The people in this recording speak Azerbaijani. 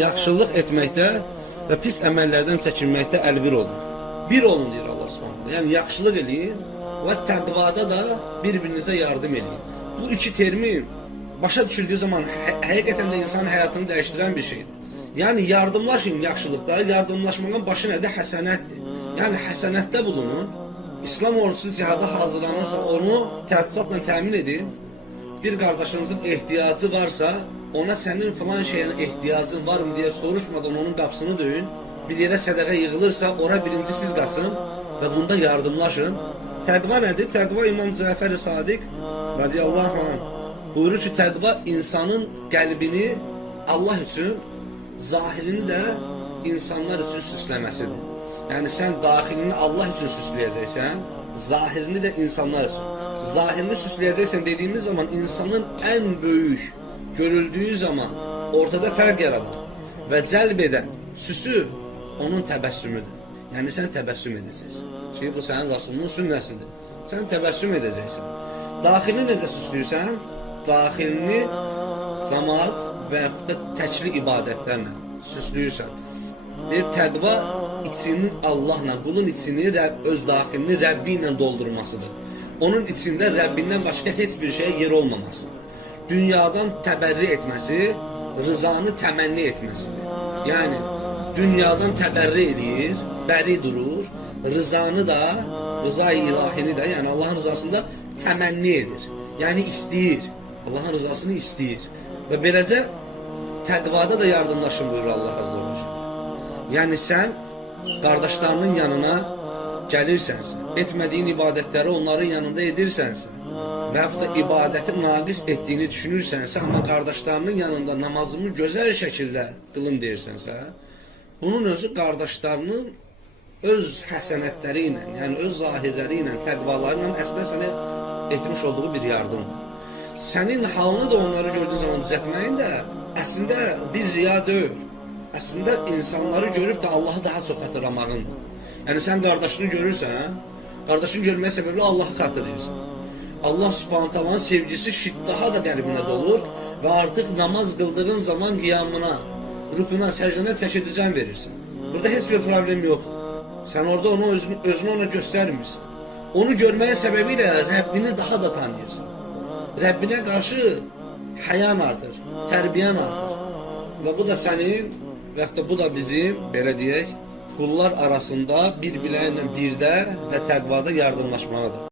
yaxşılıq etməkdə və pis əməllərdən çəkinməkdə əlbir olun. Bir olun deyir Allah Subhanahu. Yəni yaxşılıq eləyin və təqvada da bir-birinizə yardım eləyin. Bu iki termi başa düşüldüyü zaman həqiqətən də insanın həyatını dəyişdirən bir şeydir. Yəni yardımlaşın yaxşılıqda, yardımlaşmanın başı nədir? Həsənətdir. Yəni həsənətdə bulunun. İslam ordusu cihada hazırlanırsa onu təsisatla təmin edin. Bir qardaşınızın ehtiyacı varsa ona sənin filan şeyin ehtiyacın var mı deyə soruşmadan onun qapısını döyün. Bir yerə sədəqə yığılırsa ora birinci siz qaçın və bunda yardımlaşın. Təqva nədir? Təqva İmam Cəfər-i Sadiq radiyallahu anh buyurur ki, təqva insanın qəlbini Allah üçün, zahirini də insanlar üçün süsləməsidir. Yəni sən daxilini Allah üçün süsləyəcəksən, zahirini də insanlar üçün. Zahirini süsləyəcəksən dediyimiz zaman insanın ən böyük görüldüyü zaman ortada fərq yaradan və cəlb edən süsü onun təbəssümüdür. Yəni sən təbəssüm edəcəksən. Ki bu sənin Rasulunun sünnəsidir. Sən təbəssüm edəcəksən. Daxilini necə süsləyirsən? Daxilini cəmaat və yaxud da təkli ibadətlərlə süsləyirsən. Deyir, təqva içini Allahla, qulun içini, öz daxilini Rəbbi ilə doldurmasıdır. Onun içində Rəbbindən başqa heç bir şeye yer olmaması. Dünyadan təbərri etməsi, rızanı təmənni etməsidir. Yəni, dünyadan təbərri edir, bəri durur, rızanı da, rıza-i ilahini də, yəni Allahın rızasında təmənni edir. Yəni istəyir, Allahın rızasını istəyir. Və beləcə təqvada da yardımlaşın buyurur Allah Azze ve Celle. Yəni sən qardaşlarının yanına gəlirsənsə, etmədiyin ibadətləri onların yanında edirsənsə və yaxud da ibadəti naqis etdiyini düşünürsənsə, amma qardaşlarının yanında namazımı gözəl şəkildə qılın deyirsənsə, bunun özü qardaşlarının öz həsənətləri ilə, yəni öz zahirləri ilə, təqvaları ilə əslində sənə etmiş olduğu bir yardımdır. Sənin halını da onları gördüyün zaman düzəltməyin də əslində bir riya deyil. Əslində insanları görüb də Allahı daha çox xatırlamağındır. Yəni sən qardaşını görürsən, qardaşını görməyə səbəblə Allahı xatırlayırsan. Allah Subhanahu taalanın sevgisi daha da qəlbinə dolur və artıq namaz qıldığın zaman qiyamına, rükuna, səcdənə çəkə düzən verirsən. Burada heç bir problem yox. Sən orada onu özünü ona göstərmirsən. Onu görməyə səbəbilə Rəbbini daha da tanıyırsan. Rəbbinə qarşı həyan artır, tərbiyyən artır. Və bu da sənin, və yaxud da bu da bizim, belə deyək, qullar arasında bir-birlərlə birdə və təqvada yardımlaşmağıdır.